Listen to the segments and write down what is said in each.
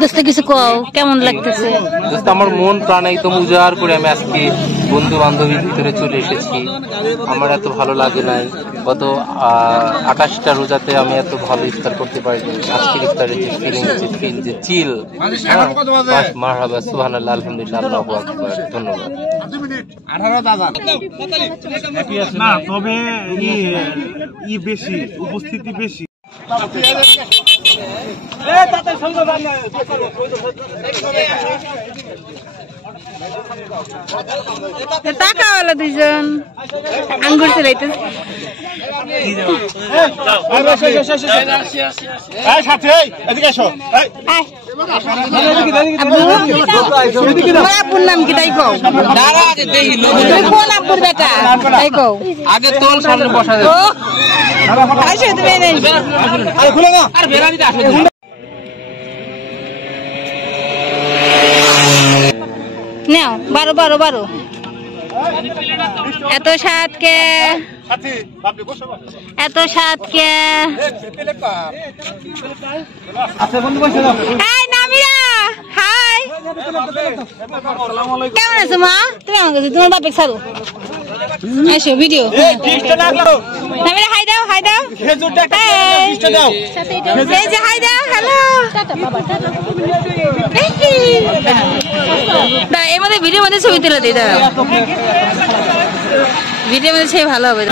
দোস্ত কিছু কও, কেমন লাগতেছে? দোস্ত আমার মন প্রাণ একদম উজাড় করে আমি আজকে বন্ধু বান্ধবীর ভিতরে চলে এসেছি। আমার এত ভালো লাগে নাই গত 28টা রোজাতে আমি এত ভালো ইফতার করতে পারিনি। আজকের ইফতারের যে ফিলিং যে চিল, মারহাবা, সুবহানাল্লাহ, আলহামদুলিল্লাহ, আল্লাহু আকবার। ধন্যবাদ। না তবে বেশি উপস্থিতি বেশি। টাকা হলো দুইজন আঙ্গুর চালাইতে। আপুর নাম কি তাই কও? কোন আপুর বেটা তাই কও? আগে তোল, সামনে বসা যাবে। নাও 12 এত সাত কে, এত সাত কে। নামিরা হাই, কেমন আছো মা? তুমি আমার কাছে তোমার বাপে ছাড়ো, আসো ভিডিও। নামিরা হাই দাও, হাই দাও, এই যে হাই দাও, হ্যালো। এর মধ্যে ভিডিওর মধ্যে ছবি তুলে দিই, দাঁড়াও, ভিডিওর মধ্যে ছবি ভালো হবে।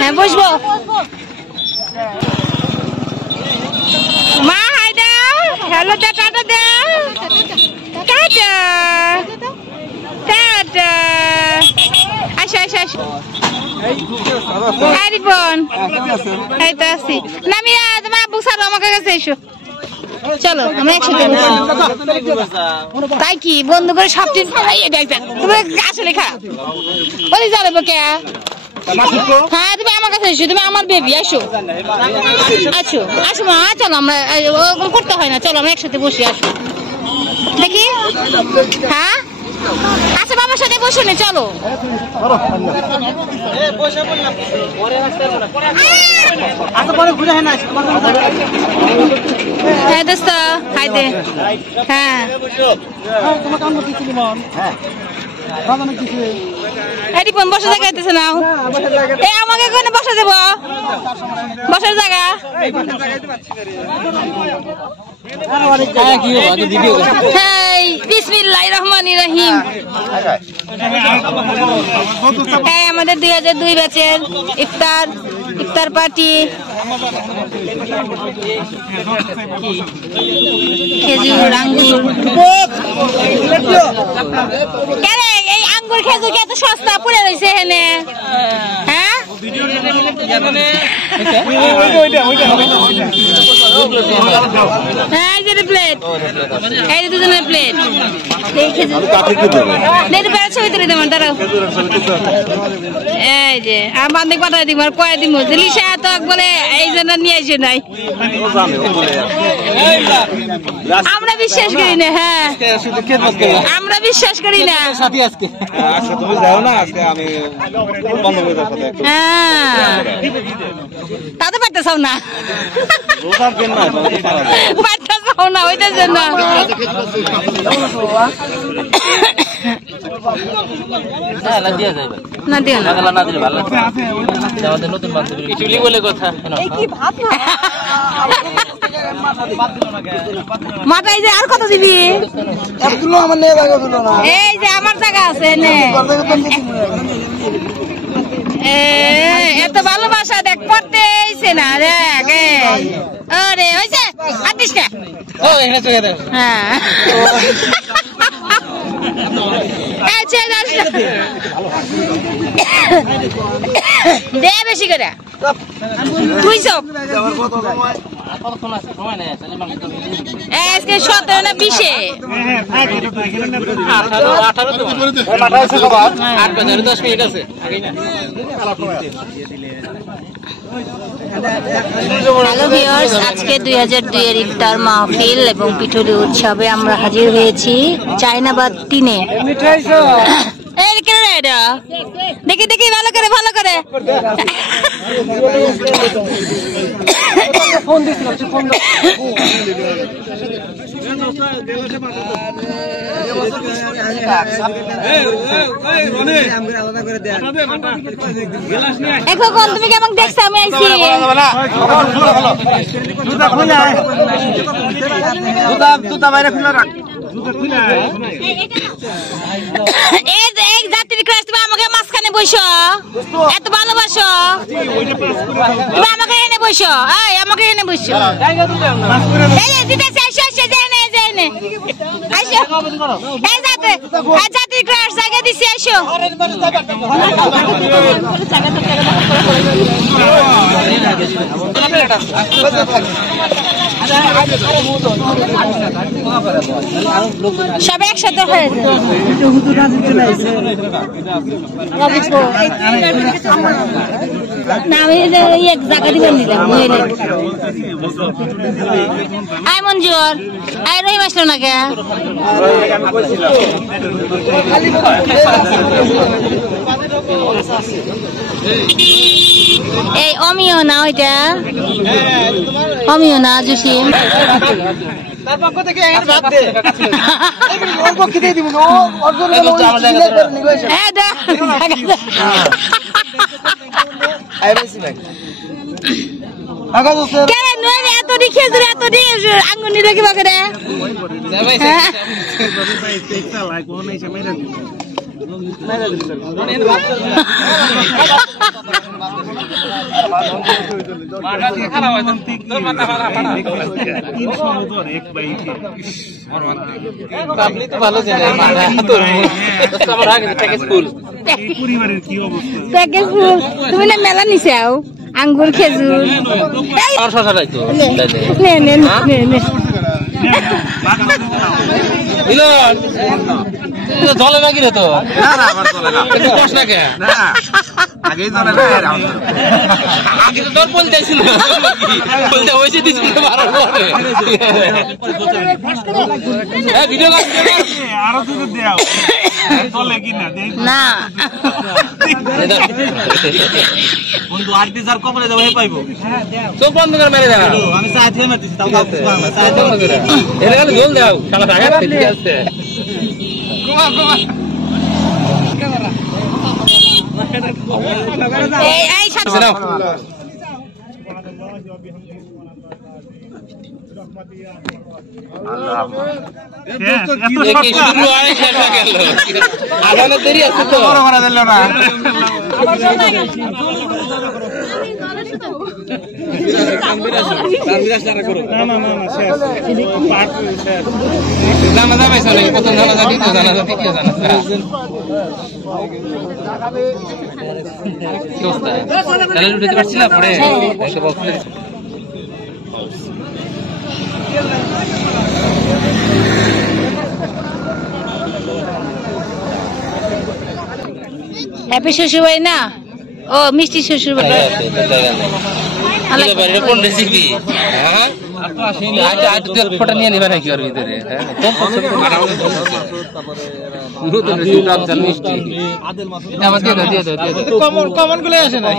হ্যাঁ বসবো। মা হাই দাও, হ্যালো, টাটা দাও, টাটা টাটা। আসো আসো আসো, রিপন এই তো আছি। নামিয়া তোমার আব্বু ছাড়ো, আমাকে কাছে এসো, চলো আমরা একসাথে। তাই কি বন্ধু করে সব দিন তুমি আসলে খারাপ বলি যাবে কে? হ্যাঁ তুমি আমার কাছে এসো, তুমি আমার বেবি, আসো আসো আসো মা, চলো আমরা করতে হয় না, চলো আমরা একসাথে বসি, আসো দেখি। হ্যাঁ আচ্ছা বাবার সাথে বসো না, চলো। হ্যাঁ দোস্ত হাই দে। হ্যাঁ রিপন বসার জায়গা দিতেছে না, আমাকে কোনে বসা দেব, বসার জায়গা। বিসমিল্লাহির রহমানির রহিম। আমাদের 2002 ব্যাচের ইফতার পার্টি। খেজুর আঙ্গুর, এই আঙ্গুর খেজুর এত সস্তা পড়ে রয়েছে এখানে। হ্যাঁ হ্যাঁ প্লেট, এই দুজনের প্লেট। ছবি তুলে দেবেন, দাঁড়াও। এই যে আর বান্ধব পাঠাই দিব, আর কয়ে দিব লিসা তো বলে এই জন্য নিয়ে এসে নাই, আমরা বিশ্বাস করি না। হ্যাঁ আমরা বিশ্বাস করি না। হ্যাঁ তা তো পারতে চাও না, পারতে চাও না, ওইটার জন্য। না দিও না, আমাদের নতুন বান্ধবী বলে কথা। মাথায় যে আর কত দিবি? এই যে আমার জায়গা আছে, এত ভালোবাসা দেখ পড়তেইছে না, দেখ আরে হয়েছে আদিস না। হ্যাঁ দে বেশি করে তুই সব আজকে 17 না 20-এ 10 মিনিট আছে। হ্যালো ভিউয়ার্স, আজকে 2002 এর ইফতার মাহফিল এবং পিঠুলি উৎসবে আমরা হাজির হয়েছি চায়নাবাদ 3-এ। দেখি দেখি ভালো করে ফোন দিছিলাম সে ফোন এখন কোন তুমি কেমন দেখছো আমি আইছি জুতা বাইরে খুলে রাখ এই জাতির ক্লাস তুমি আমাকে মাঝখানে বসো এত ভালোবাসো তুমি আমাকে এনে বসো আমাকে এনে বসো জাতির ক্লাস জায়গা দিছি আসো সব একসাথে হয়ে যায় না আমি এক জায়গা দিবেন দিলাম আয় মঞ্জুর আয় রহিম আসলো না কে এই অমিও না ওইটা অমিও না জসিম তার পক্ষ থেকে ভাব দে ওর পক্ষে দিয়ে দিব এত দেখে এত আঙ্গুনি রেখে বাকে রে তুমি না মেলা নিছাও আঙ্গুর খেজুর জলে নাকি রে তো আগে তো তোর বলতে ছিল আরো দুধ দেও চলে কিনা না বন্ধু আর পিজার কবরে দেব পাইবো চোখ বন্ধ করে মেরে দাও আমি চা দিয়ে মারতেছি তাও জল দাও শালা টাকা ঠিক আছে এই সাথে দেরি আছে তো উঠতে পারছি না পরে হ্যাপি শ্বশুরবাড়ি না ও মিষ্টি শ্বশুরবাড়ি ফোটা নিয়ে নেবে নাকি ওর ভিতরে মিষ্টি কমন গুলো আসে না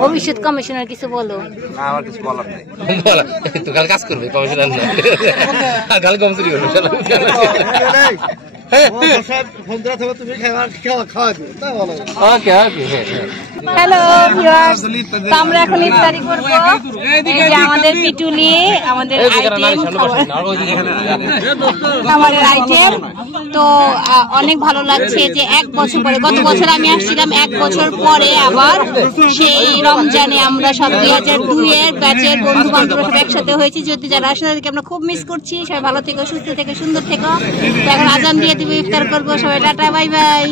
ভবিষ্যৎ কমিশনার কিছু বলো আমার কিছু বলার নেই তো কাল কাজ করবে কমিশনার না কাল কমিশনার হ্যালো ভিউয়ার্স তো আমরা এখন ইফতারি করব এই যে আমাদের পিটুলি আমাদের আমাদের আইটেম তো অনেক ভালো লাগছে যে এক বছর পরে গত বছর আমি আসছিলাম এক বছর পরে আবার সেই রমজানে আমরা সব 2002 এর ব্যাচের বন্ধু বান্ধব সব একসাথে হয়েছি যদি যারা আসলে তাদেরকে আমরা খুব মিস করছি সবাই ভালো থেকো সুস্থ থেকো সুন্দর থেকো এখন আজান দিয়ে দিবে ইফতার করবো সবাই টাটা বাই বাই